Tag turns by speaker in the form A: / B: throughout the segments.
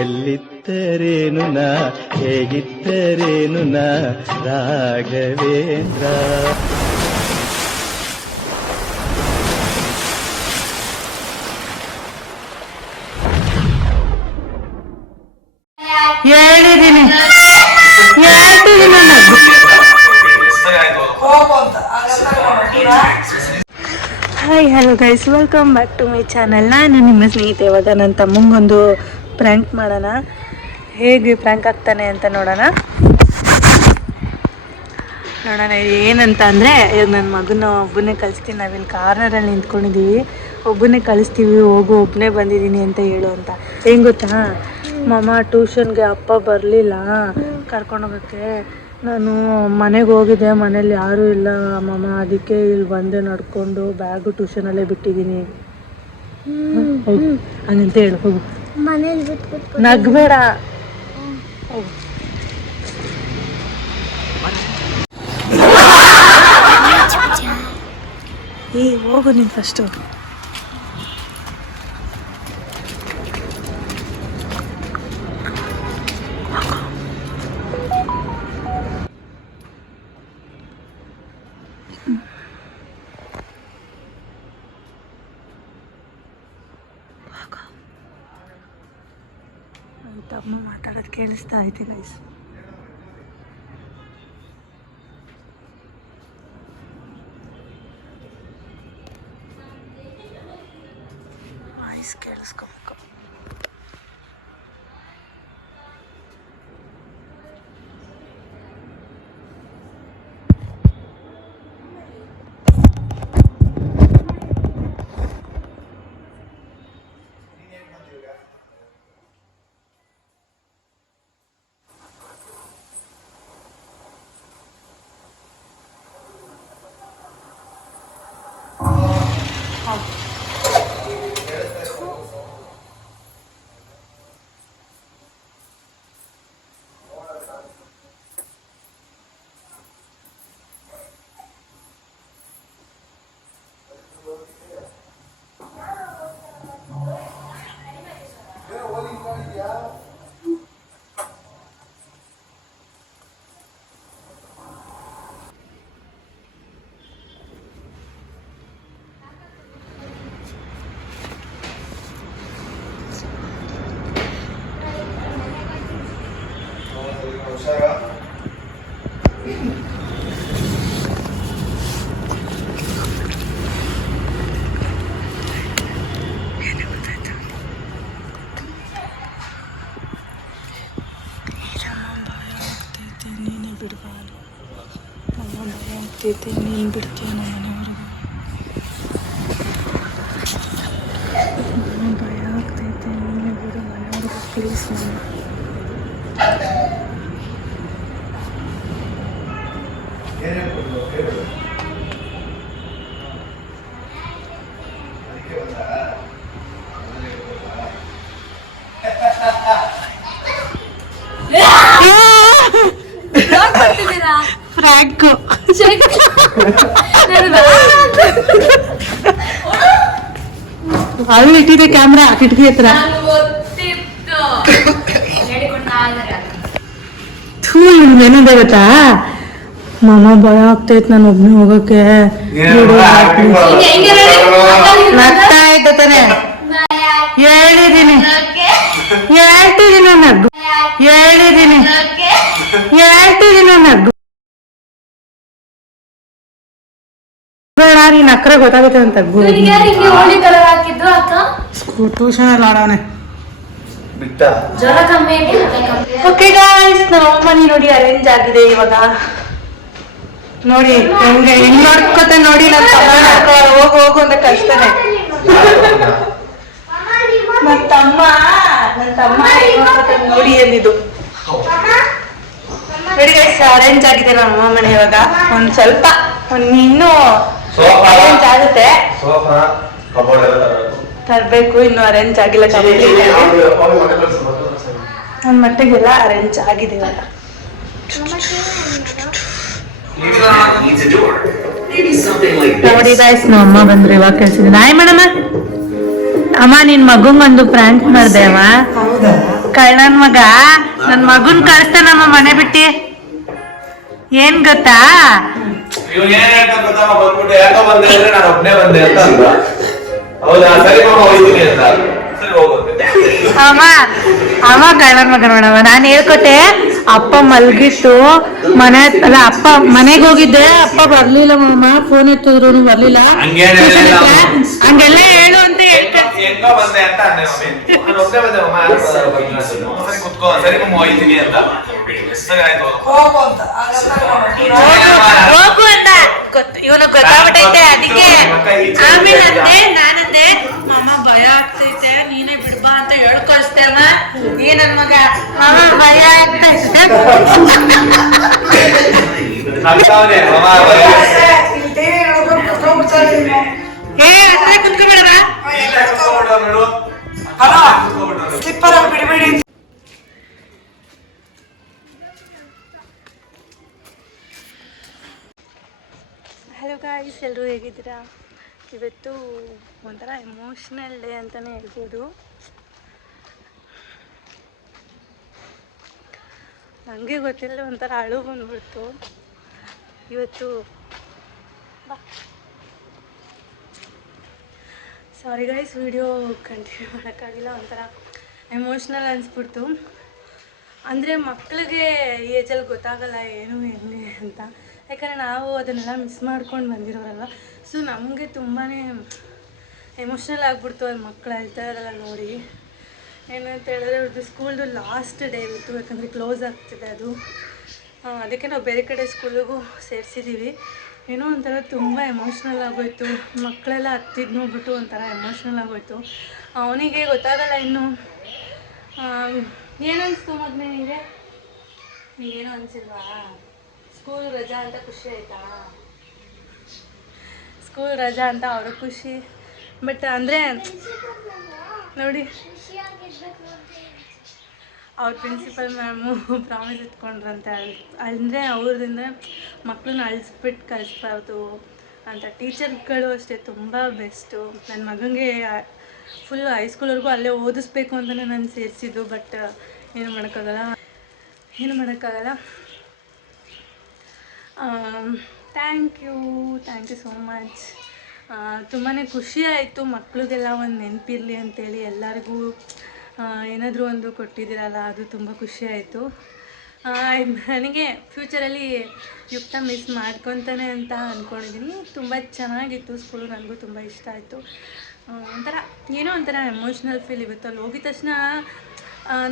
A: ಎಲ್ಲಿದ್ದರೇನು ನಾ? ಹೇಗಿದ್ದರೇನು ನಾ? ರಾಘವೇಂದ್ರ.
B: ನಾನು. Hi hello guys welcome back to my channel ನಾನು ನಿಮ್ಮ ಸ್ನೇಹಿತೆ ಇವಾಗ ನನ್ನ ತಮ್ಮಂಗೊಂದು ಪ್ರ್ಯಾಂಕ್ ಮಾಡೋಣ. ಹೇಗೆ ಪ್ರ್ಯಾಂಕ್ ಆಗ್ತಾನೆ ಅಂತ ನೋಡೋಣ. ನೋಡೋಣ, ಏನಂತ ಅಂದರೆ, ಇವಾಗ ನನ್ನ ಮಗನ ಒಬ್ಬನೇ ಕಳಿಸ್ತೀನಿ. ನಾವಿಲ್ಲಿ ಕಾರ್ನರಲ್ಲಿ ನಿಂತ್ಕೊಂಡಿದ್ದೀವಿ ಒಬ್ಬನೇ ಕಳಿಸ್ತೀವಿ, ಹೋಗು ಒಬ್ಬನೇ ಬಂದಿದ್ದೀನಿ ಅಂತ ಹೇಳು ಅಂತ. ಹೆಂಗ್ ಗೊತ್ತಾ? ಮಮ್ಮ ಟ್ಯೂಷನ್ಗೆ ಅಪ್ಪ ಬರಲಿಲ್ಲ. ಕರ್ಕೊಂಡೋಗೋಕ್ಕೆ ನಾನು ಮನೆಗೆ ಹೋಗಿದ್ದೆ. ಮನೇಲಿ ಯಾರೂ ಇಲ್ಲ. ಮಮ್ಮ, ಅದಕ್ಕೆ ಇಲ್ಲಿ ಬಂದೆ ನಡ್ಕೊಂಡು. ಬ್ಯಾಗು ಟ್ಯೂಷನಲ್ಲೇ ಬಿಟ್ಟಿದ್ದೀನಿ. ಹೋಗು ಹಂಗಂತ
C: ಮನೇಲಿ ಬಿಟ್ಬಿಟ್ಟು
B: ನಗ್ಬೇಡ. ಹೋಗು ಏ ಹೋಗು ನೀನು ಫಸ್ಟು ತಮ್ಮ ಮಾತಾಡೋದು ಕೇಳಿಸ್ತಾ ಐತೆ ಗೈಸ್ ವಾಯ್ಸ್ ಕೇಳಿಸ್ಕೊಬೇಕು ನೀನೇ ಬಿಡಬಾರ್ದು ನಮ್ಮ ಆಗ್ತೈತೆ ನೀನು ಬಿಡ್ತೀಯ ನಮ್ಮ ಮನೆಯವ್ರಿಗೆ? ಭಯ ಆಗ್ತೈತೆ ನೀನೇ ಬಿಡು ಮನೆಯವ್ರಿಗೆ ಪ್ಲೀಸ್ ನಾನು. ಅಲ್ಲಿ ಇಟ್ಟಿದೆ ಕ್ಯಾಮ್ರಾ ಕಿಟಕಿ ಹತ್ರ. ಥೂ ಏನಿದೆ ಗೊತ್ತಾ? ಮಾಮ ಭಯ ಆಗ್ತೈತ್ ನಾನು ಒಬ್ನೇ ಹೋಗಕ್ಕೆ. ನಗ್ತಾ ಇದ್ದೆ ತಾನೆ. ಹೇಳಿದೀನಿ. ಹೇಳ್ತಿದ್ದೀನಿ ನಗ್ಗು ಹೇಳಿದೀನಿ. ಹೇಳ್ತಿದ್ದೀನಿ ನಗ್ಗು ನೀನ್ ಅಕ್ರೆ ಗೊತ್ತಾಗುತ್ತೆ ಅಂತ
C: ಹೋಳಿ ಕಲರ್ ಹಾಕಿದ್ರು ಅಕ್ಕ?
B: ಟ್ಯೂಷನ್ ಅಲ್ಲಿ ಆಡವನೆ ಓಕೆ ಗಾಯ್ಸ್ ನಮ್ಮ ಮನೆ ನೋಡಿ ಅರೇಂಜ್ ಆಗಿದೆ ಇವಾಗ. ನೋಡಿ ಹೆಂಗೆ ಹೆಂಗ್ ನೋಡ್ಕೊತ ನೋಡಿ ತಮ್ಮ ಹೋಗು ಹೋಗು ಅಂತ ಕಳಿಸ್ತಾನೆ. ನನ್ ತಮ್ಮ ನನ್ನ ತಮ್ಮ ನೋಡಿ ನೋಡಿ ಗೈಸ್ ಅರೇಂಜ್ ಆಗಿದೆ ನಮ್ಮ ಅಮ್ಮ ಮನೆ ಇವಾಗ. ಒಂದ್ ಸ್ವಲ್ಪ ಒಂದ್ ಇನ್ನೂ ಅರೇಂಜ್ ಆಗುತ್ತೆ.
A: ಸೋಫಾ ಕಬೋರ್ಡ್ ಎಲ್ಲ ತರಬೇಕು.
B: ತರ್ಬೇಕು ಇನ್ನು ಅರೇಂಜ್ ಆಗಿಲ್ಲ ಕಂಪ್ಲೀಟ್ ಒಂದ್ ಮಟ್ಟಿಗೆಲ್ಲ ಅರೇಂಜ್ ಆಗಿದೆ ಇವಾಗ. ನೋಡಿ ಗಾಯ್ಸ್ ನಮ್ಮ ಅಮ್ಮ ಬಂದ್ರು ಇವಾಗ ಕೇಳಿಸಿದ್ದೀನಿ. ನಾಯಿ ಮೇಡಮ್. ಅಮ್ಮ ನಿನ್ ಮಗಂಗೊಂದು ಪ್ರ್ಯಾಂಕ್ ಮಾಡ್ದೆ ಅಮ್ಮ.
D: ಹೌದಾ?
B: ಕಳ್ಳನ್ ಮಗ. ನನ್ ಮಗನ್ ಕಳಿಸ್ತಾನಮ್ಮ ಮನೆ ಬಿಟ್ಟಿ. ಏನ್ ಗೊತ್ತಾ?
A: ಇವ್ನು ಏನ್ ಹೇಳ್ತಾ ಗೊತ್ತಮ್ಮ ಬಂದ್ಬಿಟ್ಟು ಯಾಕೋ ಬಂದೆ ಅಂದ್ರೆ ನಾನು ಒಬ್ನೇ ಬಂದೆ ಅಂತ ಅಂದ ಹೌದಾ? ಸರಿ ಮಾಮ ಹೋಯ್ತೀನಿ ಅಂತ. ಸರಿ ಹೋಗುತ್ತೆ
B: ಅಮ್ಮ ಅಮ್ಮ ಕಳ್ಳನ್ ಮಗ ನಾನು ಹೇಳ್ಕೊಟ್ಟೆ ಅಪ್ಪ ಮಲ್ಗಿತ್ತು. ಮನೆ ಅಲ್ಲ ಅಪ್ಪ ಮನೆಗೆ ಹೋಗಿದ್ದೆ ಅಪ್ಪ ಬರ್ಲಿಲ್ಲ ಮಾಮ. ಫೋನ್ ಎತ್ತಿದ್ರು ಬರ್ಲಿಲ್ಲ.
A: ಹಂಗೇನ್ ಹೇಳಿಲ್ಲ.
B: ಹಂಗೆಲ್ಲ ಹೇಳು.
A: ಹೆಂಗೋ ಬಂದೆ ಅಂತ ಅಂದೆ ಮಮ್ಮಿ ನಾನು ಒಬ್ನೇ ಬಂದೆ ಮಮ್ಮ ಯಾರು ಬರಲ್ಲ ಬಂದ್ರು. ಸರಿ ಕುತ್ಕೋ ಸರಿ ಮಮ್ಮ ಹೋಯ್ತೀನಿ ಅಂತ ಸರಿ ಆಯ್ತು
B: ಹೋಗು ಅಂತ ಇವನು ಗೊತ್ತಾಗ್ಬಿಟ್ಟೈತೆ ಅದಕ್ಕೆ ಆಮೇಲೆ ಅಂದೆ ನಾನಂದೆ ಮಾಮ ಭಯ ಆಗ್ತೈತೆ ನೀನೇ ಬಿಡ್ಬಾ ಅಂತ ಹೇಳ್ಕೊಳ್ಸ್ತೆ ಅಮ್ಮ ನೀ ನನ್ ಮಗ ಭಯ ಆಗ್ತೈತೆ
A: ಅಂತಾವ್ನೆ ಮಮ್ಮ
B: ಏ ಹತ್ರ ಕುತ್ಕೊಬೇಡವಾ
A: ಸ್ಲಿಪ್ಪರ್ ಬಿಡಬೇಡಿ.
B: ಹಲೋ ಗಾಯ್ಸ್ ಎಲ್ಲರೂ ಹೇಗಿದ್ದೀರಾ? ಇವತ್ತು ಒಂಥರ ಎಮೋಷ್ನಲ್ ಡೇ ಅಂತಲೇ ಹೇಳ್ಬೋದು. ನನಗೆ ಗೊತ್ತಿಲ್ಲ ಒಂಥರ ಅಳು ಬಂದ್ಬಿಡ್ತು. ಇವತ್ತು ಸಾರಿ ಗೈಸ್ ವಿಡಿಯೋ ಕಂಟಿನ್ಯೂ ಮಾಡೋಕ್ಕಾಗಿಲ್ಲ, ಒಂಥರ ಎಮೋಷ್ನಲ್ ಅನಿಸ್ಬಿಡ್ತು. ಅಂದರೆ ಮಕ್ಕಳಿಗೆ ಏಜಲ್ಲಿ ಗೊತ್ತಾಗಲ್ಲ ಏನು, ಹೆಂಗೆ ಅಂತ. ಯಾಕಂದರೆ ನಾವು ಅದನ್ನೆಲ್ಲ ಮಿಸ್ ಮಾಡ್ಕೊಂಡು ಬಂದಿರೋರಲ್ವ. ಸೊ ನಮಗೆ ತುಂಬಾ ಎಮೋಷ್ನಲ್ ಆಗಿಬಿಡ್ತು ಅದು ಮಕ್ಕಳು ಹೇಳ್ತಾರಲ್ಲ ಇರೋದೆಲ್ಲ ನೋಡಿ. ಏನಂತ ಹೇಳಿದ್ರೆ ಅವ್ರದ್ದು ಸ್ಕೂಲ್ದು ಲಾಸ್ಟ್ ಡೇ ಇತ್ತು ಯಾಕಂದರೆ ಕ್ಲೋಸ್ ಆಗ್ತಿದೆ ಅದು. ಅದಕ್ಕೆ ನಾವು ಬೇರೆ ಕಡೆ ಸ್ಕೂಲಿಗೂ ಸೇರಿಸಿದ್ದೀವಿ ಏನೋ ಒಂಥರ ತುಂಬ ಎಮೋಷ್ನಲ್ ಆಗೋಯ್ತು. ಮಕ್ಕಳೆಲ್ಲ ಹತ್ತಿದ್ ನೋಡ್ಬಿಟ್ಟು ಒಂಥರ ಎಮೋಷ್ನಲ್ ಆಗೋಯ್ತು. ಅವನಿಗೆ ಗೊತ್ತಾಗಲ್ಲ ಇನ್ನು. ಏನನ್ನಿಸ್ತು ಮಗನೇ ನಿಮಗೆ ನೀವೇನೋ ಅನಿಸಿಲ್ವಾ? ಸ್ಕೂಲ್ ರಜಾ ಅಂತ ಖುಷಿ ಆಯ್ತಾ? ಸ್ಕೂಲ್ ರಜಾ ಅಂತ ಅವ್ರಿಗೆ ಖುಷಿ. ಬಟ್ ಅಂದರೆ ನೋಡಿ ಅವ್ರ ಪ್ರಿನ್ಸಿಪಲ್ ಮ್ಯಾಮು ಪ್ರಾಮಿಸ್ ಇಟ್ಕೊಂಡ್ರಂತೆ. ಅಂದರೆ ಅವ್ರದಿಂದ ಮಕ್ಕಳನ್ನ ಅಳಿಸ್ಬಿಟ್ಟು ಕಳಿಸ್ಬಾರ್ದು ಅಂತ. ಟೀಚರ್ಗಳು ಅಷ್ಟೇ ತುಂಬ ಬೆಸ್ಟು ನನ್ನ ಮಗನಿಗೆ ಫುಲ್ ಹೈಸ್ಕೂಲ್ವರೆಗೂ ಅಲ್ಲೇ ಓದಿಸ್ಬೇಕು ಅಂತಲೇ ನಾನು ಸೇರಿಸಿದ್ದು ಬಟ್ ಏನು ಮಾಡೋಕ್ಕಾಗಲ್ಲ. ಏನು ಮಾಡೋಕ್ಕಾಗಲ್ಲ. Thank you thank you so much ತುಂಬಾ ಖುಷಿ ಆಯಿತು ಮಕ್ಕಳಿಗೆಲ್ಲ ಒಂದು ನೆನಪಿರಲಿ ಅಂತೇಳಿ ಎಲ್ಲರಿಗೂ. ಏನಾದರೂ ಒಂದು ಕೊಟ್ಟಿದ್ದೀರಲ್ಲ, ಅದು ತುಂಬ ಖುಷಿ ಆಯಿತು. ನನಗೆ ಫ್ಯೂಚರಲ್ಲಿ ಯುಕ್ತ ಮಿಸ್ ಮಾಡ್ಕೊತಾನೆ ಅಂತ ಅಂದ್ಕೊಂಡಿದ್ದೀನಿ ತುಂಬ ಚೆನ್ನಾಗಿತ್ತು ಸ್ಕೂಲು ನನಗೂ ತುಂಬ ಇಷ್ಟ ಆಯಿತು. ಒಂಥರ ಏನೋ ಒಂಥರ ಎಮೋಷ್ನಲ್ ಫೀಲ್ ಇವತ್ತು ಅಲ್ಲಿ ಹೋಗಿದ ತಕ್ಷಣ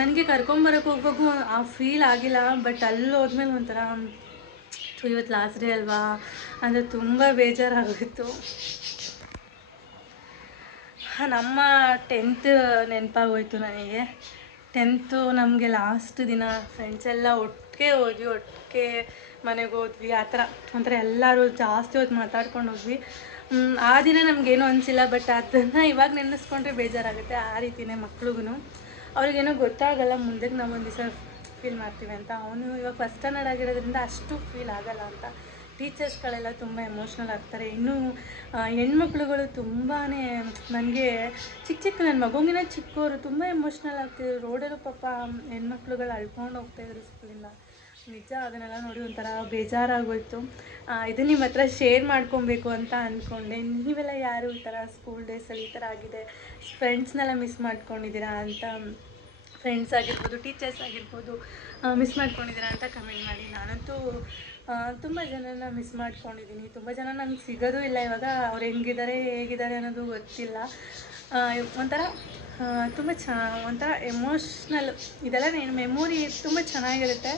B: ನನಗೆ ಕರ್ಕೊಂಬರೋಕೆ ಹೋಗ್ಬೇಕು ಆ ಫೀಲ್ ಆಗಿಲ್ಲ ಬಟ್ ಅಲ್ಲಿ ಹೋದ್ಮೇಲೆ ಒಂಥರ ಇವತ್ತು ಲಾಸ್ಟ್ ಡೇ ಅಲ್ವಾ? ಅಂದರೆ ತುಂಬ ಬೇಜಾರಾಗಿತ್ತು. ನಮ್ಮ ಟೆಂತ್ ನೆನಪಾಗೋಯ್ತು ನನಗೆ. ಟೆಂತು ನಮಗೆ ಲಾಸ್ಟ್ ದಿನ ಫ್ರೆಂಡ್ಸ್ ಎಲ್ಲ ಒಟ್ಟಿಗೆ ಹೋದ್ವಿ, ಒಟ್ಟಿಗೆ ಮನೆಗೆ ಹೋದ್ವಿ, ಆ ಥರ. ಒಂಥರ ಎಲ್ಲರೂ ಜಾಸ್ತಿ ಹೊತ್ತು ಮಾತಾಡ್ಕೊಂಡು ಹೋದ್ವಿ. ಆ ದಿನ ನಮಗೇನು ಅನಿಸಿಲ್ಲ ಬಟ್ ಅದನ್ನು ಇವಾಗ ನೆನೆಸ್ಕೊಂಡ್ರೆ ಬೇಜಾರಾಗುತ್ತೆ ಆ ರೀತಿಯೇ ಮಕ್ಳಿಗೂ ಅವ್ರಿಗೇನೋ ಗೊತ್ತಾಗಲ್ಲ, ಮುಂದಕ್ಕೆ ನಾವು ಒಂದು ದಿವಸ ಫೀಲ್ ಮಾಡ್ತೀವಿ ಅಂತ. ಅವನು ಇವಾಗ ಫಸ್ಟ್ ಸ್ಟ್ಯಾಂಡರ್ಡ್ ಆಗಿರೋದ್ರಿಂದ ಅಷ್ಟು ಫೀಲ್ ಆಗಲ್ಲ ಅಂತ. ಟೀಚರ್ಸ್ಗಳೆಲ್ಲ ತುಂಬ ಎಮೋಷ್ನಲ್ ಆಗ್ತಾರೆ. ಇನ್ನೂ ಹೆಣ್ಮಕ್ಳುಗಳು ತುಂಬಾ ನನಗೆ ಚಿಕ್ಕ ಚಿಕ್ಕ ನನ್ನ ಮಗುಗಿನ ಚಿಕ್ಕವರು ತುಂಬ ಎಮೋಷ್ನಲ್ ಆಗ್ತಿದ್ರು. ರೋಡಲ್ಲೂ ಪಾಪ ಹೆಣ್ಮಕ್ಳುಗಳು ಅಳ್ಕೊಂಡು ಹೋಗ್ತಾಯಿದ್ರು ಸ್ಕೂಲಿಂದ. ನಿಜ, ಅದನ್ನೆಲ್ಲ ನೋಡಿ ಒಂಥರ ಬೇಜಾರಾಗೋಯ್ತು. ಇದು ನಿಮ್ಮ ಹತ್ರ ಶೇರ್ ಮಾಡ್ಕೊಬೇಕು ಅಂತ ಅಂದ್ಕೊಂಡೆ ನೀವೆಲ್ಲ ಯಾರು ಈ ಥರ ಸ್ಕೂಲ್ ಡೇಸಲ್ಲಿ ಈ ಥರ ಆಗಿದೆ? ಫ್ರೆಂಡ್ಸ್ನೆಲ್ಲ ಮಿಸ್ ಮಾಡ್ಕೊಂಡಿದ್ದೀರಾ ಅಂತ, ಫ್ರೆಂಡ್ಸ್ ಆಗಿರ್ಬೋದು, ಟೀಚರ್ಸ್ ಆಗಿರ್ಬೋದು ಮಿಸ್ ಮಾಡ್ಕೊಂಡಿದ್ದೀರಾ ಅಂತ ಕಮೆಂಟ್ ಮಾಡಿ. ನಾನಂತೂ ತುಂಬ ಜನನ ಮಿಸ್ ಮಾಡ್ಕೊಂಡಿದ್ದೀನಿ ತುಂಬ ಜನ ನಂಗೆ ಸಿಗೋದು ಇಲ್ಲ. ಇವಾಗ ಅವ್ರು ಹೆಂಗಿದ್ದಾರೆ ಹೇಗಿದ್ದಾರೆ ಅನ್ನೋದು ಗೊತ್ತಿಲ್ಲ. ಒಂಥರ ತುಂಬ ಚ, ಒಂಥರ ಎಮೋಷ್ನಲ್ ಇದೆಲ್ಲ ಏನು ಮೆಮೊರಿ ತುಂಬ ಚೆನ್ನಾಗಿರುತ್ತೆ.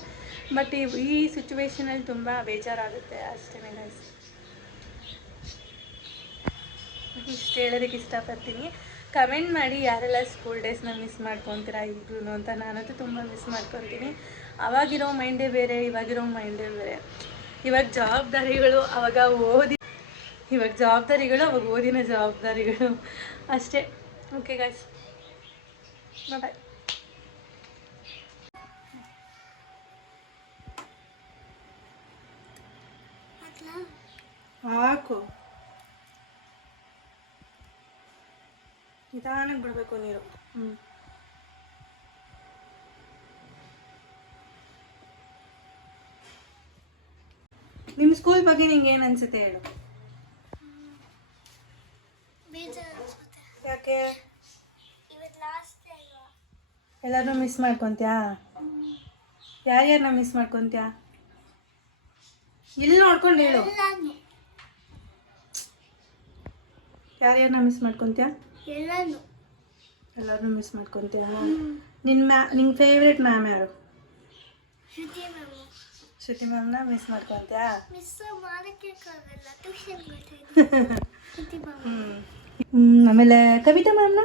B: ಬಟ್ ಈ ಈ ಸಿಚುವೇಶನಲ್ಲಿ ತುಂಬ ಬೇಜಾರಾಗುತ್ತೆ ಅಷ್ಟೇ ಗೈಸ್ ಇಷ್ಟು ಹೇಳೋದಕ್ಕೆ ಇಷ್ಟಪಡ್ತೀನಿ. ಕಮೆಂಟ್ ಮಾಡಿ ಯಾರೆಲ್ಲ ಸ್ಕೂಲ್ ಡೇಸ್ನ ಮಿಸ್ ಮಾಡ್ಕೊತೀರಾ ಇಬ್ರು ಅಂತ ನಾನಂತೂ ತುಂಬ ಮಿಸ್ ಮಾಡ್ಕೊತೀನಿ. ಅವಾಗಿರೋ ಮೈಂಡೇ ಬೇರೆ ಇವಾಗಿರೋ ಮೈಂಡೇ ಬೇರೆ. ಇವಾಗ ಜವಾಬ್ದಾರಿಗಳು ಅವಾಗ ಓದಿ ಇವಾಗ ಜವಾಬ್ದಾರಿಗಳು ಅವಾಗ ಓದಿನ ಜವಾಬ್ದಾರಿಗಳು. ಅಷ್ಟೇ. ಓಕೆ ಗಾಯ್ಸ್ ಬಾಯ್ ಹಾಕು. ನಿಧಾನಕ್ಕೆ ಬಿಡಬೇಕು ನೀರು. ಹ್ಞೂ ನಿಮ್ಮ ಸ್ಕೂಲ್ ಬಗ್ಗೆ ನಿಂಗೆ ಏನು ಅನ್ಸುತ್ತೆ ಹೇಳು. ಯಾಕೆ? ಎಲ್ಲರೂ ಮಿಸ್ ಮಾಡ್ಕೊತ್ಯಾ? ಯಾರ್ಯಾರನ್ನ ಮಿಸ್ ಮಾಡ್ಕೊತ್ಯಾ? ಇಲ್ಲಿ ನೋಡ್ಕೊಂಡು ಹೇಳು. ಯಾರ್ಯಾರನ್ನ ಮಿಸ್ ಮಾಡ್ಕೊತ್ಯಾ? ಎಲ್ಲರನ್ನೂ ಮಿಸ್ ಮಾಡ್ಕೊಂತ್ಯಾ? ನಿನ್ನ ಮ್ಯಾ ನಿನ್ನ ಫೇವ್ರೆಟ್ ಮ್ಯಾಮ್ ಯಾರು? ಶ್ರುತಿ ಮ್ಯಾಮ್ನ ಮಿಸ್ ಮಾಡ್ಕೊತೀಯಾ ಹ್ಞೂ ಆಮೇಲೆ ಕವಿತಾ ಮ್ಯಾಮ್ನ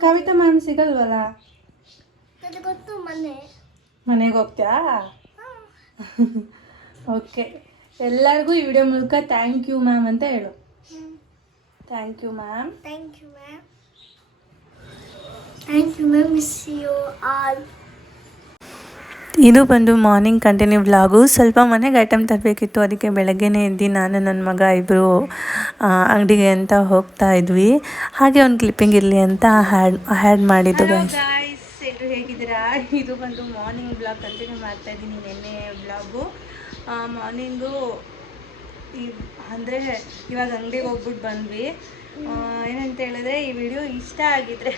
B: ಕವಿತಾ ಮ್ಯಾಮ್ ಸಿಗಲ್ವಲ್ಲ
C: ಗೊತ್ತು ಮನೆ
B: ಮನೆಗೆ ಹೋಗ್ತೀಯಾ ಓಕೆ ಎಲ್ಲರಿಗೂ ಈ ವಿಡಿಯೋ ಮೂಲಕ ಥ್ಯಾಂಕ್ ಯು ಮ್ಯಾಮ್ ಅಂತ ಹೇಳು thank you ma'am
C: thank you ma'am thank you ma'am miss you all
B: ಇದು ಬಂದು ಮಾರ್ನಿಂಗ್ ಕಂಟಿನ್ಯೂ ವ್ಲಾಗು. ಸ್ವಲ್ಪ ಮನೆಗೆ ಐಟಮ್ ತರಬೇಕಿತ್ತು. ಅದಕ್ಕೆ ಬೆಳಗ್ಗೆನೇ ಎದ್ದು ನಾನು ನನ್ನ ಮಗ ಇಬ್ಬರು ಅಂಗಡಿಗೆ ಅಂತ ಹೋಗ್ತಾ ಇದ್ವಿ. ಹಾಗೆ ಒಂದು ಕ್ಲಿಪ್ಪಿಂಗ್ ಇರಲಿ ಅಂತ ಹ್ಯಾಡ್ ಹ್ಯಾಡ್ ಮಾಡಿದ್ದು ಗೈಸ್ ಎಲ್ಲರೂ ಹೇಗಿದ್ದೀರಾ? ಇದು ಬಂದು ಮಾರ್ನಿಂಗ್ ಬ್ಲಾಗ್ ಕಂಟಿನ್ಯೂ ಮಾಡ್ತಾ ಇದ್ದೀನಿ ನಿನ್ನೆ ವ್ಲಾಗು ಮಾರ್ನಿಂಗು ಈ ಅಂದರೆ ಇವಾಗ ಅಂಗಡಿಗೆ ಹೋಗ್ಬಿಟ್ಟು ಬಂದ್ವಿ. ಏನಂತ ಹೇಳಿದ್ರೆ ಈ ವಿಡಿಯೋ ಇಷ್ಟ ಆಗಿದ್ರೆ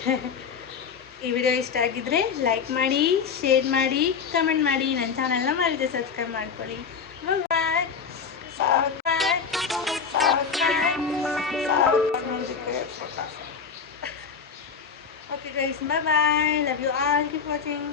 B: ಈ ವಿಡಿಯೋ ಇಷ್ಟ ಆಗಿದ್ರೆ ಲೈಕ್ ಮಾಡಿ ಶೇರ್ ಮಾಡಿ ಕಮೆಂಟ್ ಮಾಡಿ. ನನ್ನ ಚಾನಲ್ನ ಮಾಡಿದೆ ಸಬ್ಸ್ಕ್ರೈಬ್ ಮಾಡ್ಕೊಳ್ಳಿ. Okay guys bye bye love you all keep watching